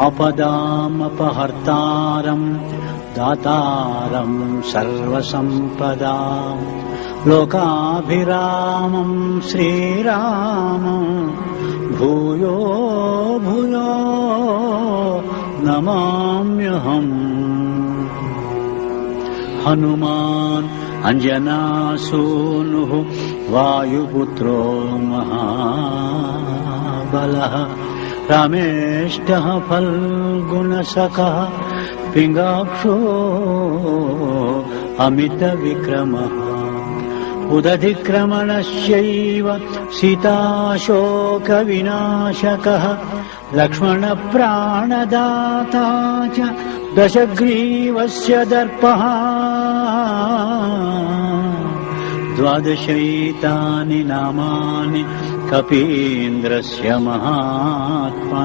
अपदामपहर्तारं दातारं सर्वसम्पदां लोकाभिरामं श्रीरामं भूयो भूयो नमाम्यहम्। हनुमान् अंजनासूनुः वायुपुत्रो महाबलः रामेष्टः फल्गुणसखः पिङ्गाक्षो अमितविक्रमः उदधिक्रमणस्यैव सीताशोकविनाशकः लक्ष्मणप्राणदाता च दशग्रीवस्य दर्पः 12 नामानि कपीन्द्रस्य महात्मनः।